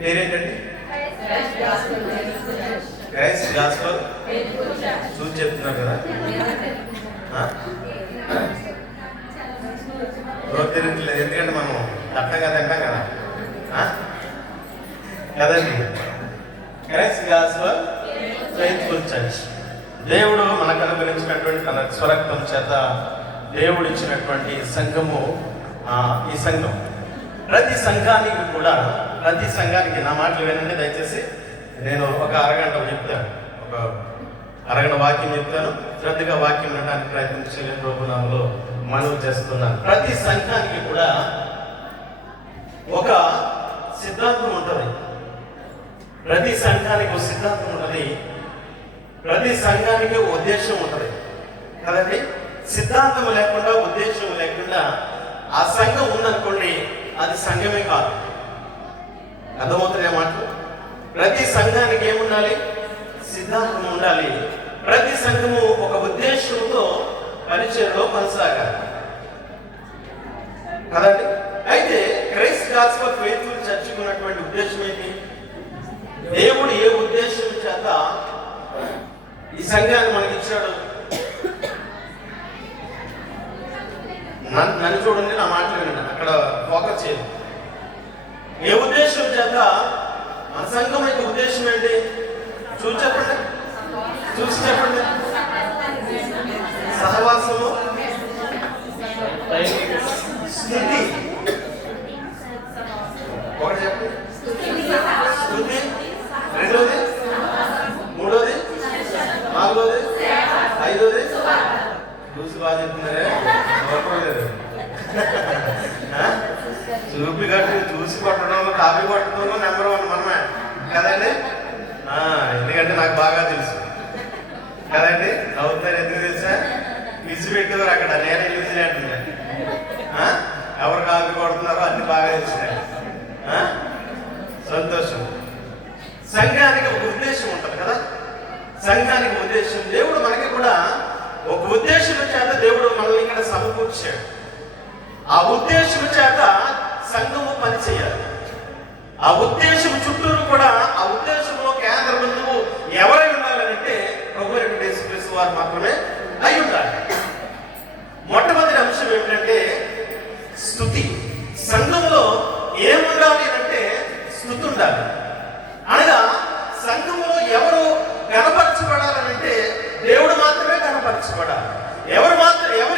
పేరేంటండి? Christ gospel చూసి చెప్తున్నారు కదా. తెలియట్లేదు, ఎందుకంటే మనం అర్థంగా తింటాం కదా కదండి. Christ gospel faithful church. దేవుడు మనకు అనుగ్రహించినటువంటి తన స్వరక్తం చేత దేవుడు ఇచ్చినటువంటి సంఘము ఈ సంఘం. ప్రతి సంఘానికి నా మాటలు వినండి దయచేసి. నేను ఒక అరగంట చెప్తాను, ఒక అరగంట వాక్యం చెప్తాను. శ్రద్ధగా వాక్యం వినడానికి ప్రయత్నించే ప్రభునామములో మనవి చేస్తున్నాను. ప్రతి సంఘానికి కూడా ఒక సిద్ధాంతం ఉంటుంది. ప్రతి సంఘానికి ఒక సిద్ధాంతం ఉంటుంది. ప్రతి సంఘానికి ఉద్దేశం ఉంటుంది కదండి. సిద్ధాంతం లేకుండా, ఉద్దేశం లేకుండా ఆ సంఘం ఉందనుకోండి, అది సంఘమే కాదు. అర్థమవుతుంది మాటలు. ప్రతి సంఘానికి ఏముండాలి? సిద్ధాంతం ఉండాలి. ప్రతి సంఘము ఒక ఉద్దేశంతో పరిచయంలో కొనసాగాలి కదండి. అయితే క్రైస్ట్ గాస్పల్ ఫెయిత్ఫుల్ చర్చికి ఉన్నటువంటి ఉద్దేశం ఏంటి? దేవుడు ఏ ఉద్దేశం చేత ఈ సంఘాన్ని మనకి ఇచ్చాడు? నన్ను చూడండి, నా మాటలు వినండి, అక్కడ ఫోకస్ చేయండి. ఏ ఉద్దేశం చేత మన సంఘం యొక్క ఉద్దేశం ఏంటి? చూసి చెప్పండి. సహవాసము, స్థుతి. ఒకటి చెప్పండి. స్థుతి, రెండోది, మూడోది, నాలుగోది, ఐదోది. చూసి బాగా చెప్తున్నారే, లేదు చూపి కట్టి చూసి కొట్టడంలో, కాపీ కొట్టడంలో నెంబర్ 1 మనమే కదండి. ఎందుకంటే నాకు బాగా తెలుసు కదండి. అవుతారు, ఎందుకు తెలుసా? క్విజ్ పెట్టేవారు అక్కడ, నేనే న్యూజిలాండ్. ఎవరు కాపీ కొడుతున్నారో అన్ని బాగా తెలిసినాయి. సంతోషం. సంఘానికి ఒక ఉద్దేశం ఉంటుంది కదా. సంఘానికి ఉద్దేశం, దేవుడు మనకి కూడా ఒక ఉద్దేశం చేత దేవుడు మనల్ని ఇక్కడ సమకూర్చాడు. ఆ ఉద్దేశం చేత సంఘము పనిచేయాలి. ఆ ఉద్దేశం చుట్టూరు కూడా, ఆ ఉద్దేశంలో కేంద్ర బిందువు ఎవరై ఉండాలంటే ప్రభువైన యేసుక్రీస్తు వారు మాత్రమే అయి ఉండాలి. మొట్టమొదటి అంశం ఏమిటంటే స్తుతి. సంఘంలో ఏముండాలి అంటే స్తుతి ఉండాలి. అనగా సంఘంలో ఎవరు గణపరచబడాలంటే దేవుడు మాత్రమే గణపరచబడాలి. ఎవరు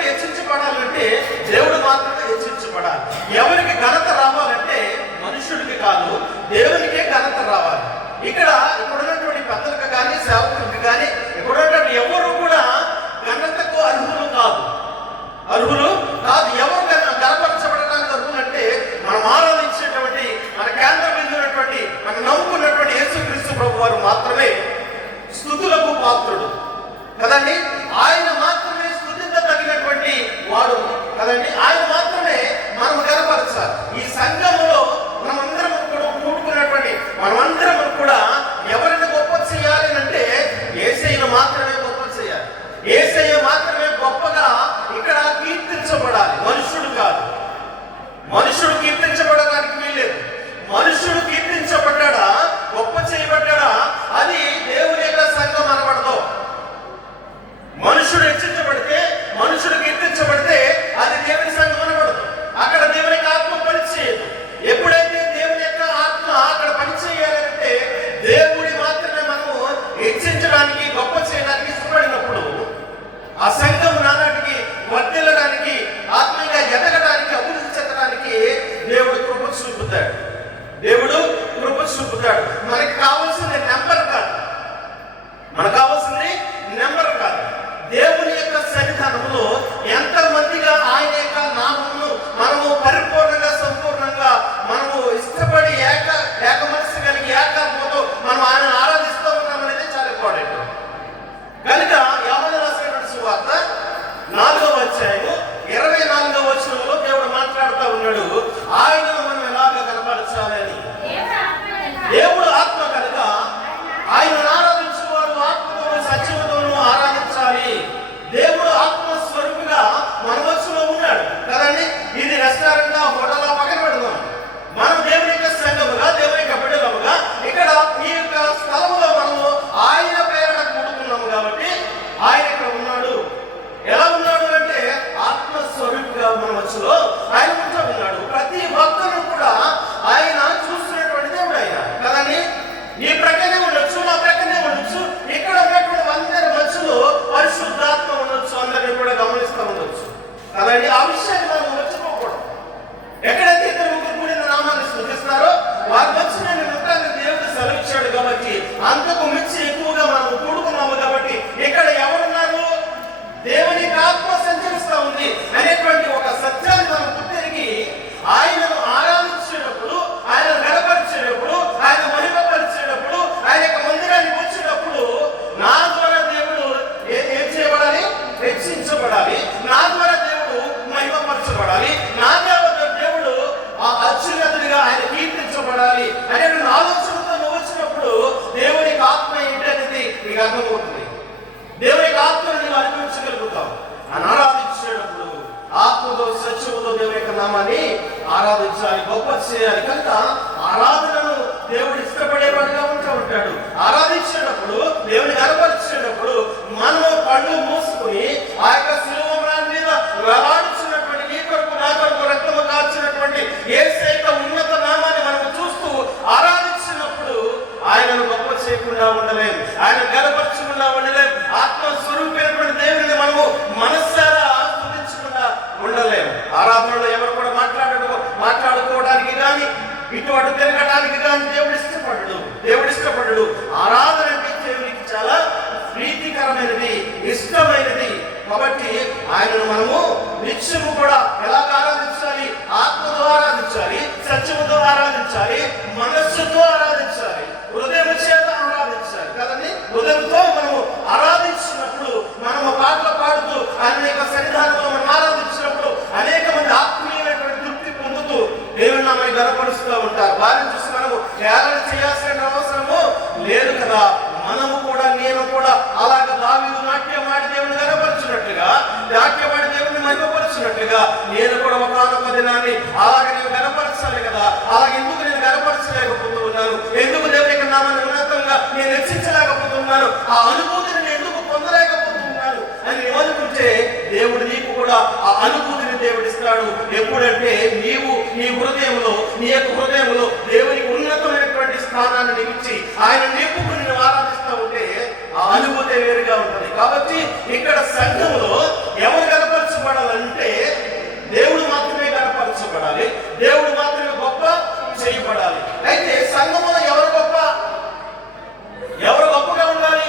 హెచ్చించబడాలంటే దేవుడు మాత్రమే హెచ్చించబడాలి. ఎవరికి ఘనత రావాలంటే మనుషుడికి కాదు, దేవునికే ఘనత రావాలి. ఇక్కడున్నటువంటి పెద్దలకు కానీ, సేవకులకు కానీ, ఇక్కడున్నటువంటి ఎవరు కూడా ఘనతకు అర్హులు కాదు. ఎవరు గణపరచబడడానికి అర్హులంటే మనం ఆరాధించేటువంటి, మన కేంద్ర బిందున్నటువంటి, మనం నమ్ముకున్నటువంటి యేసుక్రీస్తు ప్రభు వారు మాత్రమే స్తుతులకు పాత్రుడు కదండి. ఆయన మాత్రమే స్తుతించదగినటువంటి వాడు కదండి. ఆయన మాత్రమే మనం గణపరచాలి. ఈ సంఘంలో మనమందరం కూడా కూడుకున్నటువంటి మనమందరం కూడా ఎవరిని గొప్ప చేయాలి అంటే యేసయ్యను మాత్రమే గొప్ప చేయాలి. యేసయ్య మాత్రమే గొప్పగా ఇక్కడ కీర్తించబడాలి, మనుషుడు కాదు. మనుషుడు కీర్తించబడడానికి వీల్లేదు. మనుషుడు కీర్తించబడ్డా, గొప్ప చేయబడ్డా, అది దేవుని యొక్క సంఘం అనబడదు. మనుషుడు హెచ్చించబడితే, మనుషుడు కీర్తించబడితే అది దేవుని సంఘం అనబడదు. అక్కడ దేవుని యొక్క ఆత్మ పనిచేయదు. ఎప్పుడైతే దేవుని యొక్క ఆత్మ అక్కడ పనిచేయాలంటే దేవుడి మాత్రమే మనము హెచ్చించడానికి, గొప్ప చేయడానికి ఇష్టపడినప్పుడు ఆ సంఘం నానాటికి వర్ధిల్లడానికి, ఆత్మీయంగా ఎదగడానికి, అభివృద్ధి చెందడానికి దేవుడు కృప చూపుతాడు. మనకి కావాల్సింది నెంబర్ కాదు. దేవుని యొక్క సన్నిధానంలో ఎంతమందిగా ఆయన యొక్క నామమును మనము పరిపూర్ణంగా, సంపూర్ణంగా మనము ఇష్టపడి ఏక మనసు కలిగి ఏకాత్మతో మనం ఆయన ఆరాధిస్తూ ఉన్నాం అనేది చాలా ఇంపార్టెంట్. కనుక యోహాను రాసినటువంటి సువార్త 4వ అధ్యాయము 24వ వచనంలో దేవుడు మాట్లాడుతూ ఉన్నాడు, ఆయనను మనం ఎలాగ కనపరచాలి అని. దేవుడు ఆత్మ కనుక ఆయన ఆరాధించేవారు ఆత్మతో ఆరాధించాలి, గొప్ప చేయాలి. కనుక ఆరాధనను దేవుడు ఇష్టపడేవాడిగా ఉంటాడు. ఆరాధించేటప్పుడు, దేవుని కనపరిచేటప్పుడు మనము కళ్ళు మూసుకుని ఆ యొక్క శిలువ మీద వేలాడుచున్నటువంటి నీ కొరకు నా కొరకు రక్తము కాచినటువంటి యేసయ్య ఉన్నత నామాన్ని మనము చూస్తూ ఆరాధించినప్పుడు ఆయనను గొప్ప చేయకుండా ఉండలేం, ఆయన గనపరచకుండా ఉండలేం. ఆత్మస్వరూపమైనటువంటి దేవుని మనము మనస్సారా ఆస్వాదించకుండా ఉండలేం. ఆరాధనలో ఎవరు కూడా మాట్లాడుకోవడానికి కానీ ఇటు అటు తిరగడానికి కానీ దేవుడు ఇష్టపడడు. ఆరాధన అంటే దేవునికి చాలా ప్రీతికరమైనది, ఇష్టమైనది. కాబట్టి ఆయనను మనము నిత్యము కూడా ఎలాగ ఆరాధించాలి? ఆత్మతో ఆరాధించాలి, సత్యముతో ఆరాధించాలి, మనస్సుతో ఆరాధించాలి, హృదయం చేత ఆరాధించాలి కదండి. హృదయంతో మనము ఆరాధించినప్పుడు, మనము పాటలు పాడుతూ అనేక సన్నిధానంలో మనం ఆరాధించినప్పుడు అనేక మంది ఆత్మీయమైనటువంటి తృప్తి పొందుతూ దేవుని నామని గనపరుస్తూ ఉంటారు. వారిని చూసి మనము ఏలన చేయాల్సిన అవసరము లేదు కదా. మనము కూడా, నేను కూడా అలాగ దావీదు నాట్యమాడి దేవుని గనపరచున్నట్లుగా, నాట్యమాడి దేవుని మహిమపరచున్నట్లుగా నేను కూడా ఒకానొక దినాన్ని అలాగ నేను గనపరచాలి కదా. అలాగే ఎందుకు నేను గనపరచలేకపోతూ ఉన్నాను? ఎందుకు దేవుని యొక్క నామాన్ని ఉన్నతంగా నేను హెచ్చించలేకపోతున్నాను? ఆ అనుభూతిని నేను ఎందుకు పొందలేకపోతున్నాను అని నిలబడుకుంటే దేవుడు నీకు కూడా ఆ అనుభూతిని దేవుడిస్తాడు. ఎప్పుడంటే నీవు నీ హృదయంలో, నీ యొక్క హృదయంలో దేవునికి ఉన్నతమైనటువంటి స్థానాన్ని నిలిచి ఆయన నింపుకుని ఆరాధిస్తూ ఉంటే ఆ అనుభూతి వేరుగా ఉంటుంది. కాబట్టి ఇక్కడ సంఘంలో ఎవరు కనపరచబడాలంటే దేవుడు మాత్రమే కనపరచబడాలి, దేవుడు మాత్రమే గొప్ప చేయబడాలి. అయితే సంఘంలో ఎవరు గొప్పగా ఉండాలి?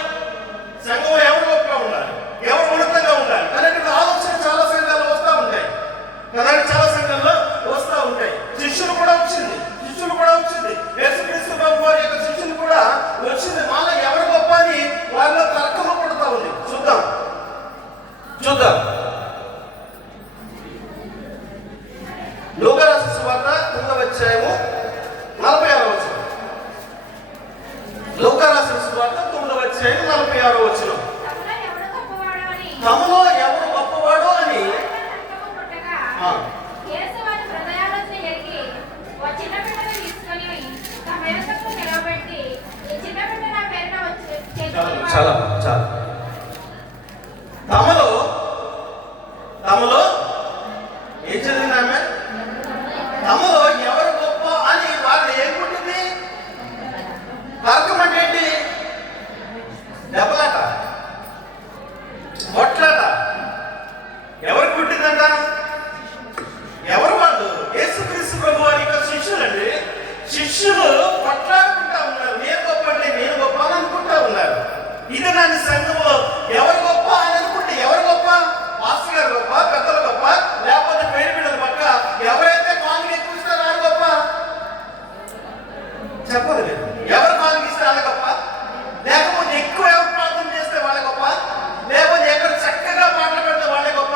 సంఘంలో ఎవరు గొప్పగా ఉండాలి? ఎవరు ఉన్నతంగా ఉండాలి అనేటువంటి ఆలోచన చాలా సంఘాలు వస్తూ ఉంటాయి కదా. చాలా సంఘాల్లో వస్తూ ఉంటాయి. శిష్యులు కూడా వచ్చింది. యేసుక్రీస్తు ప్రభు వారి యొక్క శిష్యులు కూడా వచ్చింది. మాలో ఎవరు గొప్ప అని వారిలో తర్కము పడుతూ ఉంది. చూద్దాం లూకా రాసిన సువార్త 9వ అధ్యాయము 46వ వచనం. లూకా రాసిన సువార్త 9వ అధ్యాయం 46వ వచనం. తమలో ఎవరు గొప్పవాడు అని చాలా తమలో ఏం చదివింది ఆమె? తమలో ఎవరు గొప్ప అని వాళ్ళు ఏం పుట్టింది? తర్కం అంటే ఏంటి? దెబ్బలాట, కొట్లాట. ఎవరికి పుట్టిందంట? ఎవరు వాళ్ళు? యేసుక్రీస్తు ప్రభు వారి యొక్క శిష్యులండి. శిష్యులు కొట్లాడుకుంటా ఉన్నారు. నేను గొప్ప అంటే నేను గొప్ప అని అనుకుంటా ఉన్నారు. ఇది నన్ను సంఘంలో ఎవరు గొప్ప అని అనుకుంటే ఎవరు గొప్ప? పాస్టర్ గారు గొప్ప, పెద్దలు గొప్ప, లేకపోతే పేరు బిడ్డలు పక్క ఎవరైతే కాలుకి ఎక్కువ ఇస్తారో వారు గొప్ప? చెప్పదు లేదు. ఎవరు కాలుకి ఇస్తే వాళ్ళ గొప్ప? లేకపోతే ఎక్కువ ఎవరు ప్రార్థన చేస్తే వాళ్ళ గొప్ప? లేకపోతే ఎక్కడ చక్కగా పాటలు పెడితే వాళ్ళే గొప్ప?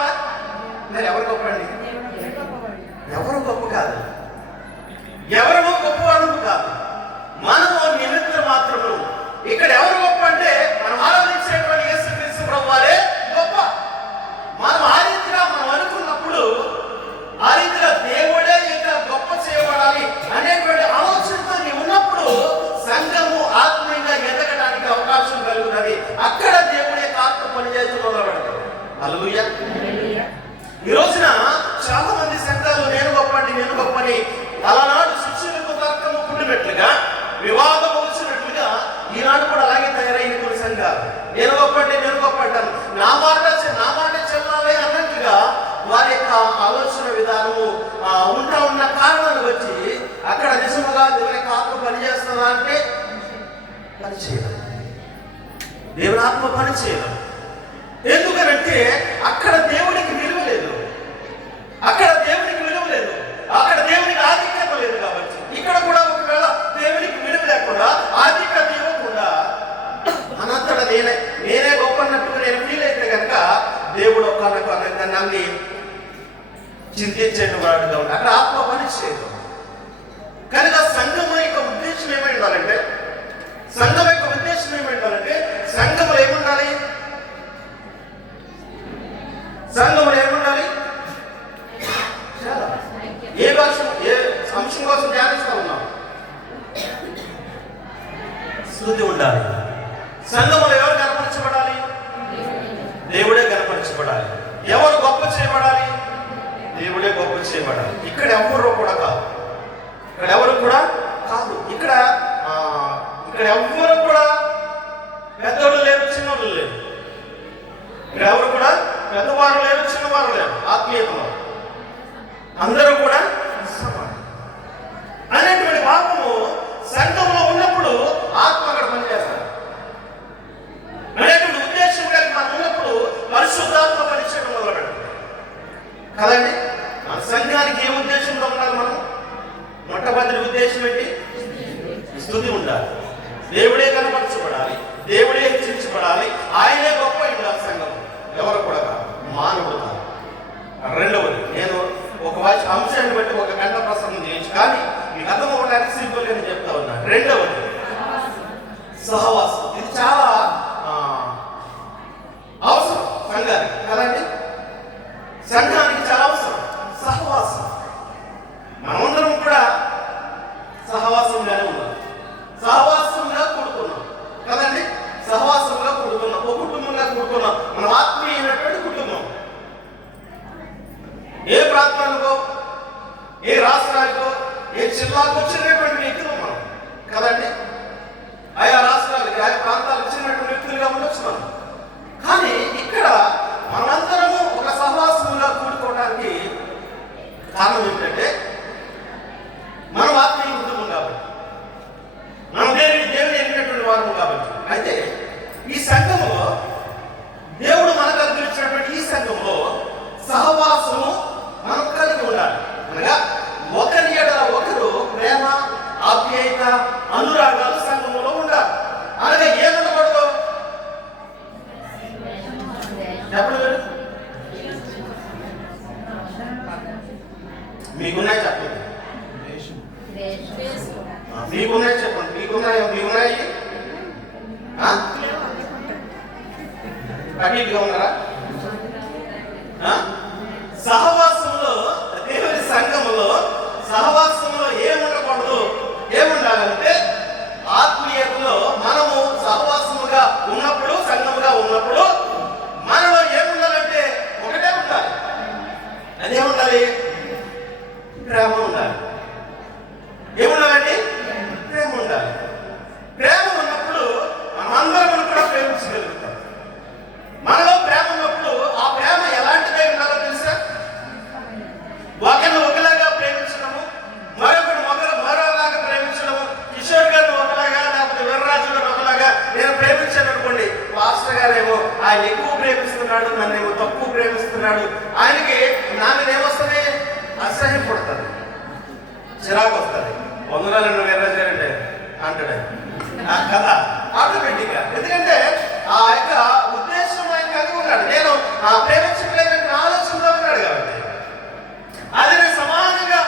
మరి ఎవరు గొప్ప అండి? ఎవరు గొప్ప కాదు. ఎవరు గొప్పవాడు కాదు. మనము నిమిత్త మాత్రము. ఇక్కడ ఎవరు గొప్ప అంటే మనం ఆరాధించేటువంటి యేసుక్రీస్తు ప్రభు వారే గొప్ప. మనం ఆ రీతిగా మనం అనుకున్నప్పుడు, ఆ రీతిగా దేవుడే ఇంకా గొప్ప చేయబడాలి అనేటువంటి ఆలోచనతో నీవు ఉన్నప్పుడు సంఘము ఆత్మీయంగా ఎదగడానికి అవకాశం కలుగుతుంది. అక్కడ దేవుడే ఆత్మ పనిచేస్తూ మొదలుపెడతాడు. హల్లెలూయా. ఈ రోజున చాలా మంది సంఘాలు నేను గొప్ప అంటే నేను గొప్పని అలానాడు శిష్యులకు తర్కము పుట్టినట్లుగా, వివాదం వచ్చినట్లుగా ఈనాడు కూడా అలాగే తయారైన కొన్ని సంఘాలు. నేను గొప్ప అంటే నేను గొప్ప అంటాను, నా మాట చెల్లాలి అన్నట్లుగా వారి యొక్క ఆలోచన విధానము ఉన్న కారణాలు వచ్చి అక్కడ నిజముగా దేవుని ఆత్మ పనిచేస్తుందా అంటే పనిచేయదు. దేవుని ఆత్మ పనిచేయదు. ఎందుకనంటే అక్కడ దేవునికి విలువ లేదు, అక్కడ దేవునికి విలువ లేదు, అక్కడ దేవునికి ఆధిక్యత లేదు. కాబట్టి ఇక్కడ కూడా ఒకవేళ దేవునికి విలువ లేకుండా, ఆధిక్యత ఇవ్వకుండా అనంతట నేనే గొప్ప అన్నట్టుగా నేను ఫీల్ అయితే కనుక దేవుడు ఒక్కనొక నన్ను చింతించేట వాడుగా ఉంది. అక్కడ ఆత్మ పని చేయదు. కనుక సంఘం యొక్క ఉద్దేశం ఏమై ఉండాలంటే, సంఘం సంఘములు ఏముండాలి? సంఘములు ఏముండాలి? ఏ భాష, ఏ స్తుతి ఉండాలి. సంఘములో ఎవరు కనపరచబడాలి? దేవుడే కనపరచబడాలి. ఎవరు గొప్ప చేయబడాలి? దేవుడే గొప్ప చేయబడాలి. ఇక్కడ ఎవరు కూడా కాదు. ఇక్కడ ఎవరు కూడా కాదు. ఇక్కడ ఎవ్వరు కూడా పెద్దవాళ్ళు లేరు, చిన్నవాళ్ళు లేరు. ఇక్కడ ఎవరు కూడా పెద్దవారు లేరు, చిన్నవారు లేరు. ఆత్మీయతలో అందరూ కూడా అనేటువంటి భావము సంఘంలో ఉన్నప్పుడు ఆత్మ అక్కడ పనిచేస్తారు అనేటువంటి ఉద్దేశం కలిగి మనం ఉన్నప్పుడు పరిశుద్ధాత్మ పనిచేయడం మొదలుపెట్టాలి కదండి. మన సంఘానికి ఏ ఉద్దేశంతో ఉండాలి? మనం మొట్టమొదటి ఉద్దేశం ఏంటి? స్తుతి ఉండాలి. దేవుడే కనపరచబడాలి, దేవుడే హెచ్చించబడాలి, ఆయనే గొప్ప ఉండాలి. సంఘం ఎవరు కూడా మానవుడు కాదు. రెండవది, నేను ఒక అంశాన్ని బట్టి ఒక గంట ప్రసంగం చేయొచ్చు, కానీ మీకు అర్థం అవ్వడానికి సింపుల్ గా చెప్తా ఉన్నాను. రెండవది సహవాసం. ఇది చాలా అవసరం సంఘానికి కదండి. సంఘానికి చాలా అవసరం సహవాసం. మనమందరం కూడా సహవాసంగానే ఉన్నాం, సహవాసంగా కూడుకున్నాం కదండి. సహవాసంగా కూడుకున్నాం, ఒక కుటుంబంగా కూడుకున్నాం. మనం ఆత్మీయమైనటువంటి కుటుంబం. ఏ ప్రాంతానికో, ఏ రాష్ట్రానికో, ఏ జిల్లాకు వచ్చినటువంటి వ్యక్తులు మనం కదండి. ఆయా రాష్ట్రాలకి, ఆయా ప్రాంతాలకు వచ్చినటువంటి వ్యక్తులుగా ఉండొచ్చు మనం. కానీ ఇక్కడ మనమందరము ఒక సహవాసంగా కూడుకోవడానికి కారణం ఏంటంటే మనం ఆత్మీయ కుటుంబం కాబట్టి, మనం దేవుని ఎరిగినటువంటి వారు కాబట్టి. అయితే ఈ సంఘంలో దేవుడు మనకు అనుగ్రహించినటువంటి ఈ సంఘంలో సహవాసము మనం కలిగి ఉండాలి. అనగా ఒకరి ఎడల ఒకరు ప్రేమ, ఆప్యాయత, అనురాగాలు సంఘములో ఉండాలి. అనగా ఏముండకూడదు? మీకున్నాయి చెప్పండి, మీకున్నాయి చెప్పండి, మీకున్నాయి అన్నిటిగా ఉన్నారా? సహవాసంలో, దేవుని సంఘములో సహవాసంలో ఏముండకూడదు? ఏముండాలంటే ఆత్మీయతలో మనము సహవాసముగా ఉన్నప్పుడు, సంఘముగా ఉన్నప్పుడు మనలో ఏముండాలంటే ఒకటే ఉండాలి. అదే ఉండాలి, ప్రేమ ఉండాలి. ఏముండాలండి? ప్రేమ ఉండాలి. ప్రేమ ఉన్నప్పుడు మనమందరం కూడా ప్రేమించగలుగుతాం. మనలో ప్రేమ ఉన్నప్పుడు ఆ ప్రేమ ఎలాంటిదే ఉండాలో తెలుసా? ఒకరిని ఒకలాగా ప్రేమించడము, మరొకరు మరోలాగా ప్రేమించడము. కిషోర్ గారిని ఒకలాగా, లేకపోతే వీర్రాజు గారు ఒకలాగా నేను ప్రేమించాను అనుకోండి, పాస్టర్ గారేమో ఆయన ఎక్కువ ప్రేమిస్తున్నాడు, నన్నేమో తక్కువ ప్రేమిస్తున్నాడు. ఆయనకి నా మీద ఏమొస్తుంది? అసహ్యం పడుతుంది, చిరాకు వస్తుంది. వందనాలు వీర్రాజు గారు అంటే అంటాడు కదా ఆటోమేటిక్గా. ఎందుకంటే ఆ యొక్క ఉద్దేశం ఆయన కలిగి ఉన్నాడు. నేను ప్రేమించలేదని ఆలోచనలో ఉన్నాడు కాబట్టి అది నేను సమానంగా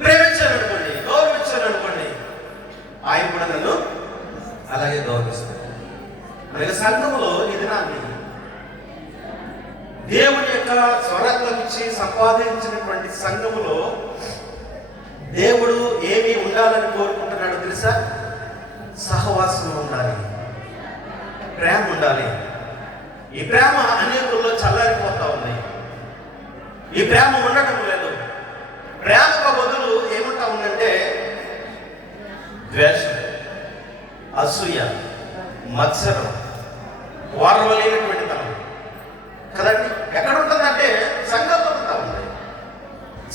ప్రేమించాను అనుకోండి, గౌరవించాను అనుకోండి, ఆయన కూడా నన్ను అలాగే గౌరవిస్తాడు. అలాగే సంఘంలో ఇది నాన్ని దేవుని యొక్క స్వరత్వం ఇచ్చి సంపాదించినటువంటి సంఘములో దేవుడు ఏమి ఉండాలని కోరుకుంటున్నాడో తెలుసా? సహవాసం ఉండాలి, ప్రేమ ఉండాలి. ఈ ప్రేమ అనేకుల్లో చల్లారిపోతా ఉంది. ఈ ప్రేమ ఉండటం లేదు. ప్రేమకు బదులు ఏముంటా ఉందంటే ద్వేషం, అసూయ, మత్సరం, వారవలేనటువంటి తనం కదండి. ఎక్కడ ఉంటుందంటే సంఘంలో ఉంటా ఉంది,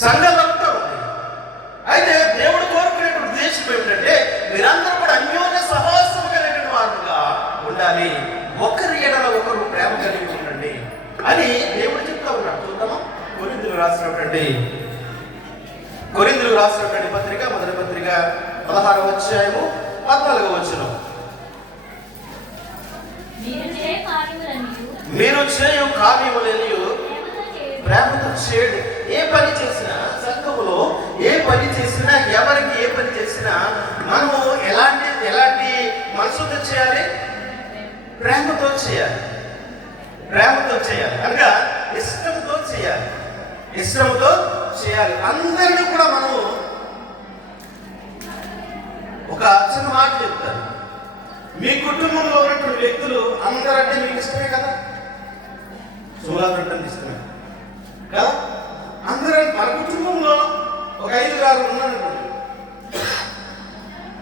సంఘంలో ఉంటా ఉంది. అయితే దేవుడు కోరుకునేటువంటి ఉద్దేశం ఏమిటంటే మీరందరూ కూడా అన్యోన్య సహవాసం కలిగినటువంటి వారుగా ఉండాలి, ఒకరి ఎడల ఒకరు ప్రేమ కలిగి ఉండండి అని దేవుడు చెప్తా ఉన్నాడు. చూద్దామా? కొరింథీయులకు రాసినటువంటి పత్రిక, మొదటి పత్రిక 16వ అధ్యాయము 14వ వచనం. మీరు చేయు కార్యములని ప్రేమతో చేయడు. ఏ పని చేసినా సంఘములో, ఏ పని చేసినా, ఎవరికి ఏ పని చేసినా మనము ఎలాంటి మనసుతో చేయాలి? ప్రేమతో చేయాలి, ప్రేమతో చేయాలి. అనగా ఇష్టంతో చేయాలి, ఇష్టంతో చేయాలి. అందరినీ కూడా మనము ఒక చిన్న మాట చెప్తాను. మీ కుటుంబంలో ఉన్నటువంటి వ్యక్తులు అందరంటే మీకు ఇష్టమే కదా, సుమలాదంటే ఇష్టమే కదా. అందరూ మన కుటుంబంలో ఒక 5-6 ఉన్నారనుకోండి,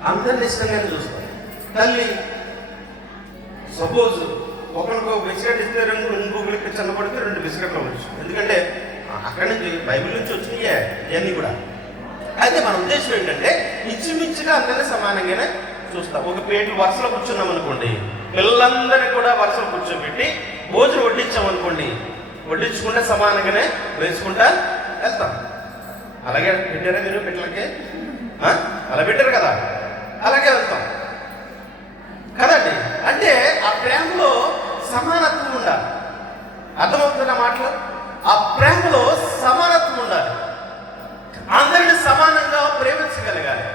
అందరిని ఇష్టంగానే చూస్తాం. తల్లి సపోజ్ ఒకరికి ఒక బిస్కెట్ ఇస్తే ఇంకొకరికి చిన్నపడితే 2 బిస్కెట్లు అవ్వచ్చు. ఎందుకంటే అక్కడి నుంచి బైబిల్ నుంచి వచ్చినాయే ఇవన్నీ కూడా. అయితే మన ఉద్దేశం ఏంటంటే ఇంచుమించుగా అందరినీ సమానంగానే చూస్తాం. ఒక ప్లేట్లు వరుసలో కూర్చున్నాం అనుకోండి, పిల్లలందరినీ కూడా వరుసలో కూర్చోబెట్టి భోజనం వడ్డించామనుకోండి, వడ్డించుకుంటే సమానంగానే వేసుకుంటా వెళ్తాం. అలాగే పెట్టారా మీరు పిల్లలకి? అలా పెట్టారు కదా, అలాగే వెళ్తాం కదండి. అంటే ఆ ప్రేమలో సమానత్వం ఉండాలి. అర్థమవుతున్న మాటలు? ఆ ప్రేమలో సమానత్వం ఉండాలి. అందరిని సమానంగా ప్రేమించగలగాలి,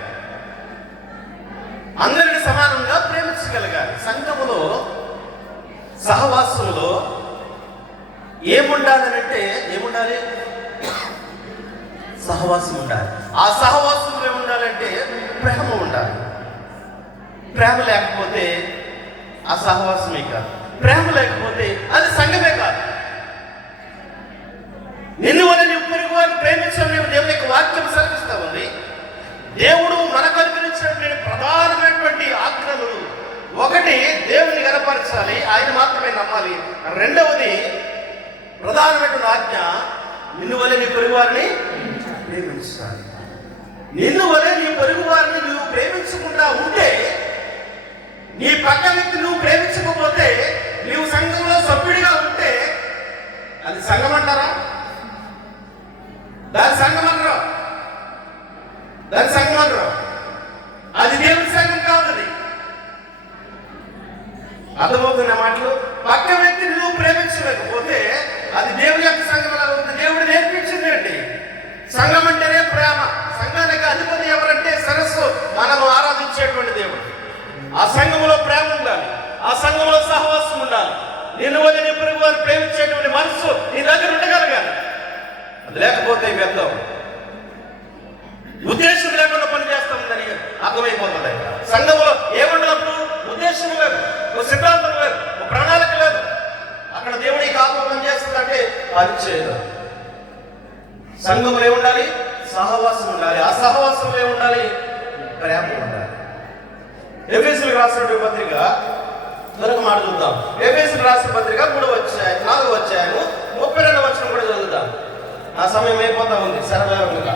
అందరిని సమానంగా ప్రేమించగలగాలి. సంఘములో సహవాసంలో ఏముండాలనంటే ఏముండాలి? సహవాసం ఉండాలి. ఆ సహవాసంలో ఏముండాలంటే ప్రేమ ఉండాలి. ప్రేమ లేకపోతే ఆ సహవాసమే కాదు, ప్రేమ లేకపోతే అది సంఘమే కాదు. నిన్ను వల్ల నువ్వు పొరుగు వారిని ప్రేమించడం దేవుని యొక్క వాక్యం సెలవిస్తా ఉంది. దేవుడు మనకు అనుగ్రహించినటువంటి ప్రధానమైనటువంటి ఆజ్ఞలు, ఒకటి దేవుని కనపరచాలి, ఆయన మాత్రమే నమ్మాలి. రెండవది ప్రధానమైనటువంటి ఆజ్ఞ, నిన్ను వల్ల నీ పొరుగు వారిని ప్రేమించాలి. నిన్ను వల్ల నీ పొరుగు వారిని నువ్వు ప్రేమించకుండా ఉంటే, నీ పక్క వ్యక్తి నువ్వు ప్రేమించకపోతే, నీవు సంఘంలో సభ్యుడిగా ఉంటే అది సంఘం అంటారా? దాని సంఘం అనరు, దాని సంఘం అనరు. అది దేవుని సంఘం కాదు. అది అర్థమవుతున్న మాటలు. పక్క వ్యక్తిని నువ్వు ప్రేమించలేకపోతే అది దేవుని యొక్క సంఘం ఎలా ఉంది? దేవుడు నేర్పించింది ఏంటి? సంఘం అంటేనే ప్రేమ. సంఘానికి అధిపతి ఎవరంటే సరస్సు, మనము ఆరాధించేటువంటి దేవుడు. ఆ సంఘంలో ప్రేమ ఉండాలి, ఆ సంఘంలో సహవాసం ఉండాలి. నిన్ను వల్ల నీ పొరుగు వారు ప్రేమించేటువంటి మనసు నీ దగ్గర ఉండగలగాలి. అది లేకపోతే వ్యర్థం, ఉద్దేశం లేకుండా పనిచేస్తామని అర్థమైపోతుంది. సంఘంలో ఏముండప్పుడు ఉద్దేశం లేదు, ఒక సిద్ధాంతం లేదు, ఒక ప్రణాళిక లేదు. అక్కడ దేవుడికి ఆత్మ పనిచేస్తుందంటే అది చేయదు. సంఘంలో ఏముండాలి? సహవాసం ఉండాలి. ఆ సహవాసంలో ఏముండాలి? ప్రేమ ఉండాలి. ఎఫెసీయులకు రాసిన పత్రిక మరొక మాట చూద్దాం. ఎఫెసీయులకు రాసిన పత్రిక 3వ అధ్యాయం 4వ అధ్యాయం 32వ వచనం కూడా చదువుతాం. ఆ సమయం అయిపోతా ఉంది. సరళంగా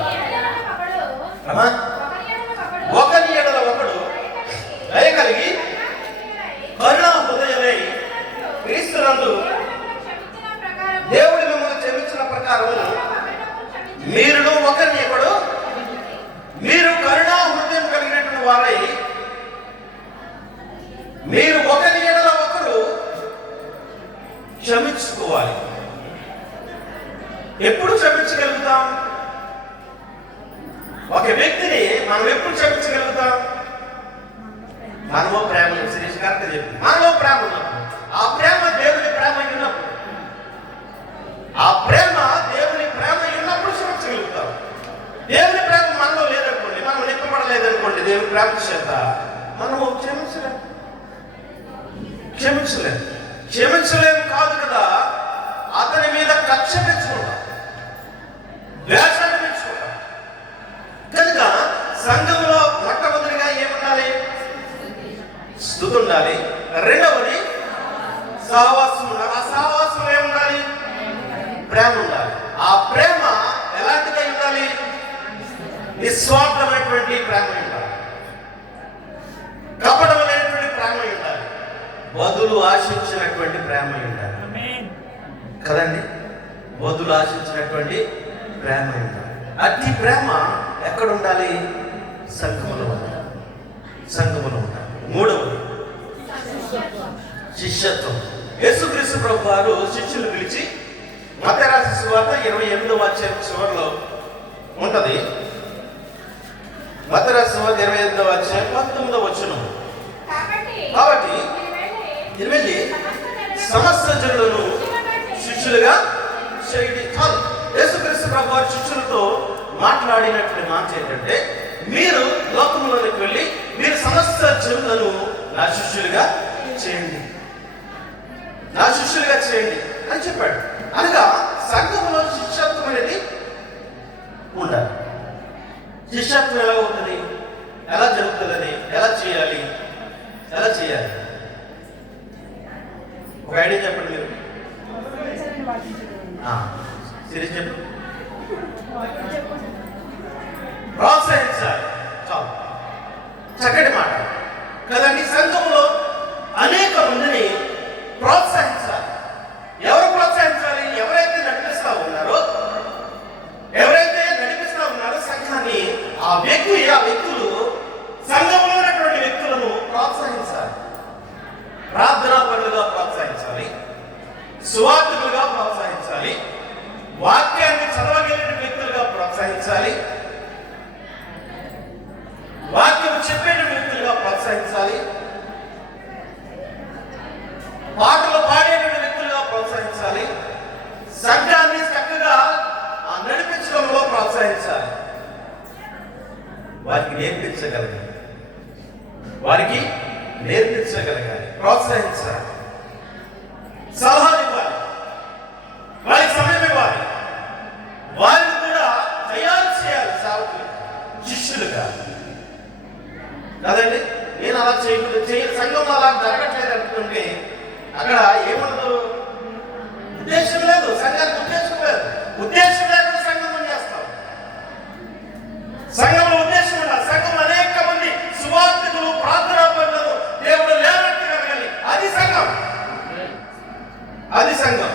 ఒకరి ఎడల ఒకడు దయ కలిగి కరుణా హృదయులై క్రీస్తునందు దేవుడి మిమ్మల్ని క్షమించిన ప్రకారం మీరును ఒకరిని ఒకడు, మీరు కరుణా హృదయం కలిగినటువంటి వారై మీరు ఒకరి ఎడల ఒకరు క్షమించుకోవాలి. ఎప్పుడు క్షమించగలుగుతాం? ఒక వ్యక్తిని మనం ఎప్పుడు క్షమించగలుగుతాం? మనలో ప్రేమ, శిరీష్ గారికి చెప్పింది, మనలో ప్రేమ ఉన్నప్పుడు, ఆ ప్రేమ దేవుని ప్రేమ ఉన్నప్పుడు, ఆ ప్రేమ దేవుని ప్రేమ ఉన్నప్పుడు క్షమించగలుగుతాం. దేవుని ప్రేమ మనలో లేదనుకోండి, మనం నింపబడలేదనుకోండి దేవుని ప్రేమ చేత, మనము క్షమించలేము కాదు కదా, అతని మీద కక్ష పెంచుకుంటాం, ద్వేషాన్ని పెంచుకుంటాం. కనుక సంఘంలో మొట్టమొదటిగా ఏముండాలి? స్తుతి ఉండాలి. రెండవది సహవాసం ఉండాలి. ఆ సహవాసంలో ఏముండాలి? ప్రేమ ఉండాలి. ఆ ప్రేమ ఎలాంటిదై ఉండాలి? నిస్వార్థమైనటువంటి ప్రేమ ఉండాలి, కపటమైనటువంటి ప్రేమ ఉండాలి, బదులు ఆశించినటువంటి ప్రేమ ఉండాలి కదండి. బదులు ఆశించినటువంటి ప్రేమ ఉండాలి. అట్టి ప్రేమ ఎక్కడ ఉండాలి? సంఘములో ఉండాలి. సంఘములో ఉండాలి. మూడవది శిష్యత్వం. యేసుక్రీస్తు ప్రభు వారు శిష్యులు పిలిచి, మత్తయి రాసిన సువార్త 28వ అధ్యాయం చివరిలో ఉంటది. మత్తయి రాసిన సువార్త 28వ అధ్యాయం 19వ వచనం. కాబట్టి మీరు వెళ్ళి సమస్త జనులను శిష్యులుగా చేయండి. యేసుక్రీస్తు ప్రభు వారి శిష్యులతో మాట్లాడినటువంటి మాట ఏంటంటే, మీరు లోకంలోనికి వెళ్ళి మీరు సమస్త జనులను నా శిష్యులుగా చేయండి, నా శిష్యులుగా చేయండి అని చెప్పాడు. అనగా సంఘంలో శిష్యత్వం అనేది ఉండాలి. శిష్యత్వం ఎలా అవుతుంది, ఎలా జరుగుతుందని, ఎలా చేయాలి, ఎలా చేయాలి ఒక ఐడియా చెప్పండి మీరు. సిరీస్ చెప్పు. ప్రోత్సహించాలి, చాలు, చక్కటి మాట కదండి. సంఘంలో అనేక మందిని ప్రోత్సహించాలి. ఎవరు ప్రోత్సహించాలి? ఎవరైతే నడిపిస్తా ఉన్నారో సంఘాన్ని, ఆ వ్యక్తులు సంఘంలో ఉన్నటువంటి వ్యక్తులను ప్రోత్సహించాలి. ప్రార్థనా పరులుగా ప్రోత్సహించాలి, సువార్థకులుగా ప్రోత్సహించాలి, వాక్యాన్ని చదవగలిగిన వ్యక్తులుగా ప్రోత్సహించాలి, వాక్యం చెప్పే వ్యక్తులుగా ప్రోత్సహించాలి, పాటలు పాడేటువంటి వ్యక్తులుగా ప్రోత్సహించాలి, సంఘాన్ని చక్కగా నడిపించడంలో ప్రోత్సహించాలి, వారికి నేర్పించగలగాలి, ప్రోత్సహించాలి, సలహాలు ఇవ్వాలి, వారికి సమయం ఇవ్వాలి, వారిని కూడా తయారు చేయాలి సేవకులు, శిష్యులుగా కదండి. నేను అలా సంఘంలో అలా జరగట్లేదు అనుకుంటే అక్కడ ఏమన్నదు, ఉద్దేశం లేదు, సంఘానికి ఉద్దేశం లేదు. ఉద్దేశం లేకుండా సంఘం అని చేస్తాం. సంఘంలో ఉద్దేశం ఉండాలి. సంఘంలో అనేక మంది సువార్థికులు, ప్రార్థనా పరులను దేవుడు లేవనెత్తగలగాలి. అది సంఘం, అది సంఘం.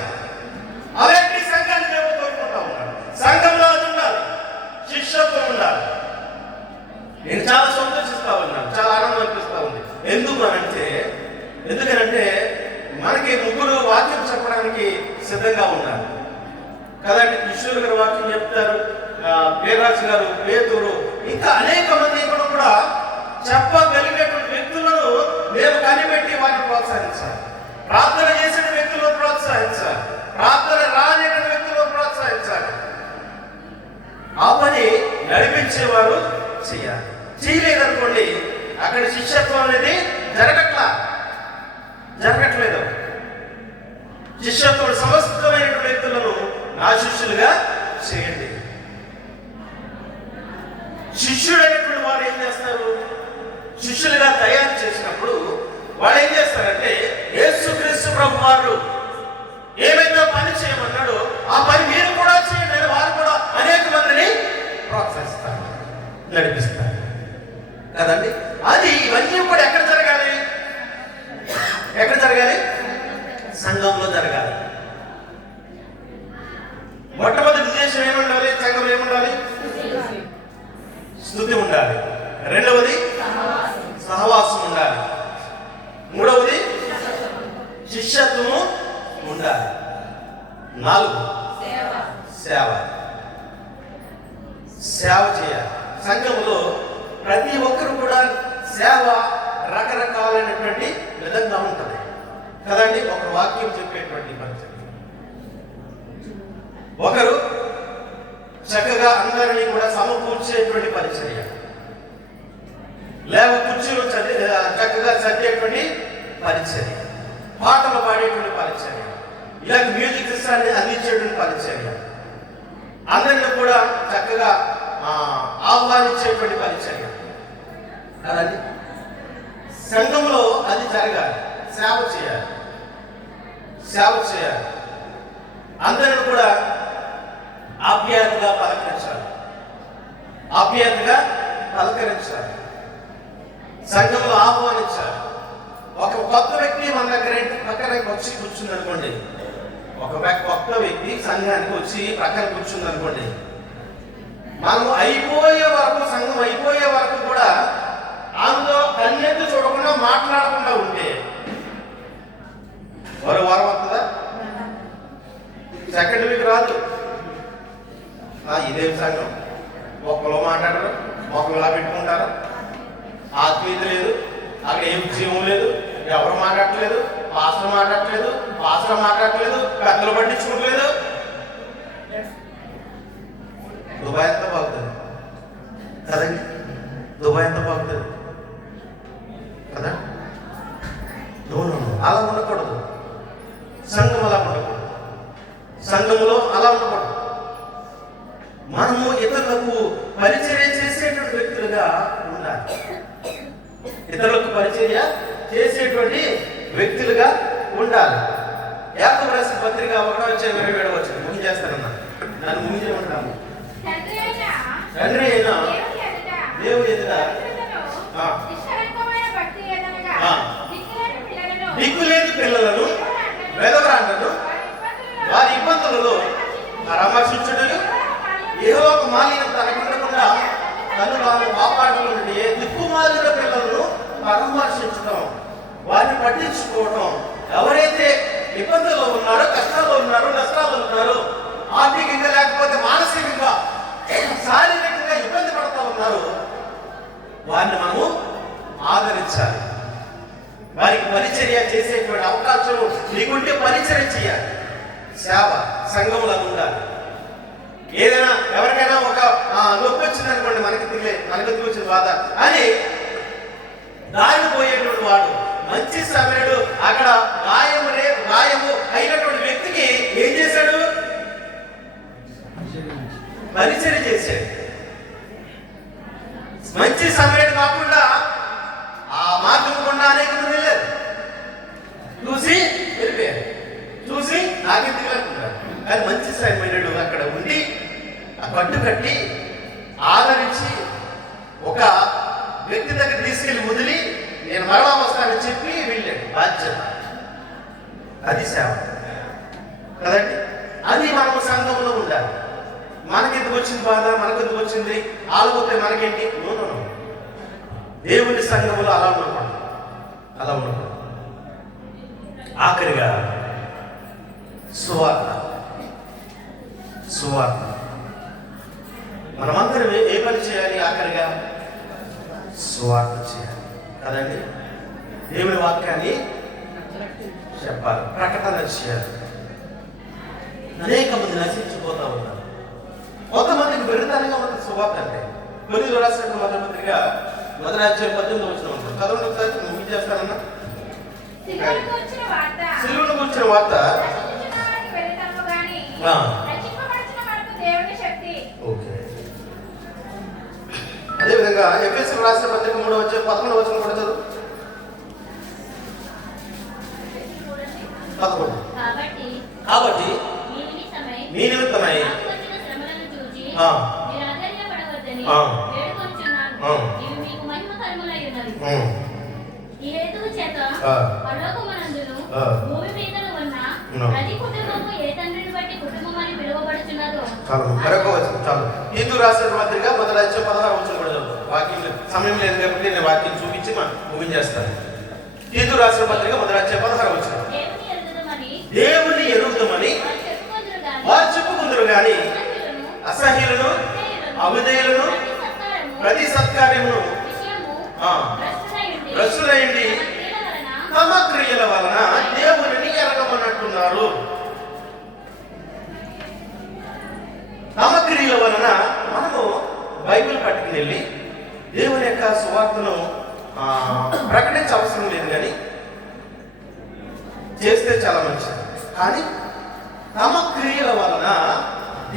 అలాంటి సంఘాన్ని దేవుడు కోరుకుంటా ఉన్నాడు. సంఘంలో అది ఉండాలి, శిష్యత్వం ఉండాలి. నేను చాలా సంతోషిస్తా ఉన్నాను, చాలా ఆనందం అనిపిస్తా ఉంది. ఎందుకనంటే మనకి ముగ్గురు వాక్యం చెప్పడానికి సిద్ధంగా ఉన్నారు కదండి. కిషోర్ గారు వాక్యం చెప్తారు, పేరాజు గారు, పేతురు, ఇంకా అనేక మంది కూడా చెప్పగలిగేటువంటి వ్యక్తులను మేము కనిపెట్టి వారిని ప్రోత్సహించాలి. ప్రార్థన చేసిన వ్యక్తులను ప్రోత్సహించాలి, ప్రార్థన రానేటువంటి వ్యక్తులను ప్రోత్సహించాలి. ఆ పని నడిపించేవారు చేయాలి. చేయలేదనుకోండి అక్కడ శిష్యత్వం అనేది జరగట్లేదు. శిష్యత్వం సమస్తమైన వ్యక్తులను నా శిష్యులుగా చేయండి. శిష్యుడైనటువంటి వారు ఏం చేస్తారు? శిష్యులుగా తయారు చేసినప్పుడు వాళ్ళు ఏం చేస్తారంటే యేసుక్రీస్తు ప్రభు వారు ఏమైతే పని చేయమన్నాడో ఆ పని మీరు కూడా చేయండి. వారు కూడా అనేక మందిని ప్రోత్సహిస్తారు, నడిపిస్తారు కదండి. అది ఇవన్నీ కూడా ఎక్కడ జరగాలి? సంఘంలో జరగాలి. మొట్టమొదటి ఉద్దేశం ఏముండాలి? సంఘంలో ఏముండాలి? స్తుతి ఉండాలి. రెండవది సహవాసం ఉండాలి. మూడవది శిష్యత్వము ఉండాలి. 4 సేవ చేయాలి. సంఘంలో ప్రతి ఒక్కరు కూడా సేవ రకరకాలైనటువంటి విధంగా ఉంటుంది కదండి. ఒకరు వాక్యం చెప్పేటువంటి పరిచయం, ఒకరు చక్కగా అందరినీ కూడా సమకూర్చేటువంటి పరిచర్య, లేక కుర్చీలు చక్కగా చదివేటువంటి పరిచర్య, పాటలు పాడేటువంటి పరిచర్య, ఇలాగ మ్యూజిక్ సిస్టాన్ని అందించేటువంటి పరిచర్య, అందరినీ కూడా చక్కగా ఆహ్వానించేటువంటి పరిచర్య కదండి. సంఘంలో అది జరగాలి. సేవ చేయాలి. అందరిని కూడా ఆప్యాయతగా పలకరించాలి. సంఘంలో ఆహ్వానించాలి. ఒక కొత్త వ్యక్తి మన దగ్గర పక్కన వచ్చి కూర్చుంది అనుకోండి, ఒక కొత్త వ్యక్తి సంఘానికి వచ్చి పక్కన కూర్చుంది అనుకోండి, మనం సంఘం అయిపోయే వరకు కూడా ఆమెతో కన్నెత్తి చూడకుండా మాట్లాడకుండా ఉంటే మరో వారం వస్తుందా? సెకండ్ వీక్ రాదు. ఇదేం సంఘం, ఒక్కలో మాట్లాడరు, ఒకలా పెట్టుకుంటారు, ఆత్మీయత లేదు, అక్కడ ఏం జీవం లేదు, ఎవరు మాట్లాడట్లేదు, పాస్టర్ మాట్లాడట్లేదు, పెద్దలు పట్టించుకోవట్లేదు. దుబాయ్ అంతా బాగుంటుంది కదండి. దుబాయ్ ఎంత బాగుంటుంది కదా. అలా ఉండకూడదు. సంఘం అలా ఉండకూడదు. సంఘంలో అలా ఉండకూడదు. మనము ఇతరులకు పరిచర్య చేసేటువంటి వ్యక్తులుగా ఉండాలి. ఇతరులకు పరిచర్య చేసేటువంటి వ్యక్తులుగా ఉండాలి. యాకోబు రాసిన పత్రిక 1:27 ముగించేస్తానన్నా. నన్ను ముగించమంటాను. తండ్రి అయినా దేవుని ఎదుట దిక్కులేని పిల్లలను వెదవరాండను వారి ఇబ్బందులలో పరామర్శించుటను యెహోవాకు మాలిన తనకుండకుండా తను తాను కాపాడుకున్నది. దిక్కుమాలిన పిల్లలను పరామర్శించడం, వారిని పట్టించుకోవడం, ఎవరైతే ఇబ్బందుల్లో ఉన్నారో, కష్టాల్లో ఉన్నారో, నష్టాల్లో ఉన్నారో, ఆర్థికంగా లేకపోతే మానసికంగా శారీరకంగా ఇబ్బంది పడుతూ ఉన్నారు, వారిని మనము ఆదరించాలి. వారికి పరిచర్య చేసేటువంటి అవకాశం నీకుంటే పరిచర్య చేయాలి. సేవ సంఘంలో ఉండాలి. ఏదైనా ఎవరికైనా ఒక నొప్పి వచ్చిందనుకోండి, మనకు వచ్చిన బాధ అని దారిని పోయేటువంటి వాడు, మంచి సమయుడు అక్కడ గాయము అయినటువంటి వ్యక్తికి ఏం చేశాడు? పరిచర్య చేశాడు. మంచి సమయుడు కాకుండా ఆ మార్గం గుండా అనేక మంది వెళ్ళారు. చూసి వెళ్ళిపోయారు. చూసి నాకెందుకు అనుకుంటారు. కానీ మంచి సమయుడు అక్కడ ఉండి ఆ కట్టు కట్టి ఆదరించి ఒక వ్యక్తి దగ్గర తీసుకెళ్లి వదిలి నేను మరలా వస్తానని చెప్పి వెళ్ళాడు. బాధ్యత అది సేవ కదండి. అది మనము సంఘంలో ఉండాలి. మనకెందుకు వచ్చింది బాధ, మనకెందుకు వచ్చింది ఆలోపోతే మనకేంటి? దేవుని సంఘంలో అలా ఉండకూడదు. ఆఖరిగా సువార్త. మనమందరం ఏ పని చేయాలి? ఆఖరిగా సువార్త చేయాలి కదండి. దేవుని వాక్యాన్ని చెప్పాలి, ప్రకటన చేయాలి. అనేక మంది నశించిపోతా ఉన్నారు. కొంతమందికి విరుద్ధంగా ఉన్న సువార్త అంటే కొరింథీయులకు రాసిన మొదటి పత్రిక 1:18 చదవండి ఒకసారి. ముగించేస్తానన్నా. సిలువను కూర్చిన వార్త అదేవిధంగా ఎఫెసీయులకు రాసిన పత్రిక 3:11 కూడా చదువు. 11 కాబట్టి మీ నిమిత్తమై హిందూ రాసిన పత్రిక 1:16 కూడా చదువు. వాక్యం సమయం లేదు కాబట్టి నేను వాక్యం చూపించి ముగించేస్తాను. హిందూ రాసిన పత్రిక 1:16 దేవుని ఎరుగుతామని వారు చెప్పుకుందరు గాని అసహ్యులను అవిధేయులను ప్రతి సత్కార్యమును భ్రష్టులైండి తమ క్రియల వలన దేవుని ఎరగమన్నట్టున్నారు. తమ క్రియల వలన మనము బైబిల్ పట్టుకుని వెళ్ళి దేవుని యొక్క సువార్తను ప్రకటించే అవసరం లేదు, కానీ చేస్తే చాలా మంచిది. కానీ తమ క్రియల వలన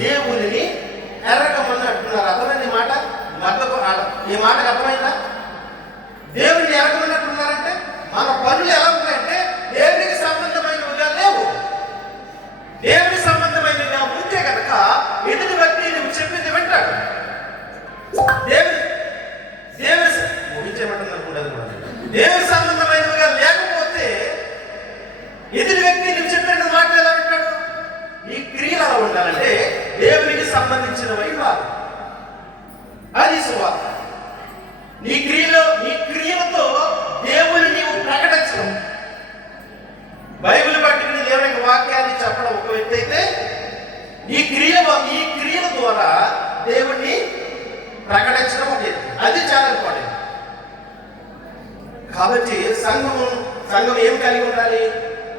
దేవుని ఎరగమని అంటున్నారు. అర్థమైంది మాట? ఈ మాటకు అర్థమైందా? దేవుని ఎరగమన్నట్టున్నారంటే మన పనులు ఎలా ఉంటాయంటే దేవునికి సంబంధమైనవిగా లేవు. దేవుని సంబంధమైనవిగా ఉంటే కనుక ఎదుటి వ్యక్తి నువ్వు చెప్పింది వింటాడు. దేవుని సంబంధమైనవిగా లేకపోతే ఎదుటి వ్యక్తి నువ్వు చెప్పిన మాటలు ఎలా వింటాడు? నీ క్రియలు ఎలా ఉండాలంటే దేవునికి సంబంధించినవి కాదు. అది సువార్త. నీ క్రియలతో దేవుని నీవు ప్రకటించడం. బైబిల్ పట్టుకుని దేవుని వాక్యాన్ని చెప్పడం ఒక వ్యక్తి అయితే, ఈ క్రియల ద్వారా దేవుణ్ణి ప్రకటించడం ఒక వ్యక్తి. అది చాలా ఇంపార్టెంట్. కాబట్టి సంఘం ఏం కలిగి ఉండాలి?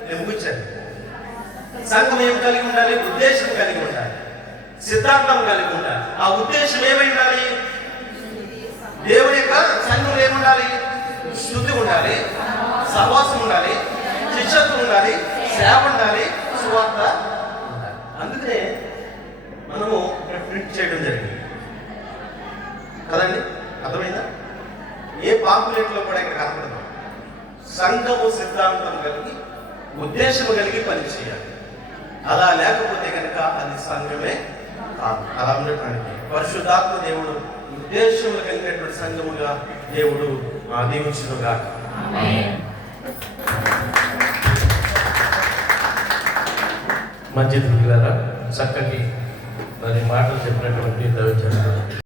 నేను ముగించాను. సంఘం ఏం కలిగి ఉండాలి? ఉద్దేశం కలిగి ఉండాలి, సిద్ధాంతం కలిగి ఉండాలి. ఆ ఉద్దేశం ఏమై ఉండాలి? దేవుని యొక్క కదండి, అర్థమైందా? ఏ పాంప్లెట్లో కూడా ఇక్కడ కనపడదు. సంఘము సిద్ధాంతం కలిగి ఉద్దేశం కలిగి పనిచేయాలి. అలా లేకపోతే కనుక అది సంఘమే కాదు. అలా ఉండటానికి పరిశుద్ధాత్మ దేవుడు ఉద్దేశములు కలిగినటువంటి సంఘముగా దేవుడు దీవించునుగా. మంచి చక్కటి మరి మాటలు చెప్పినటువంటి దైవజనులు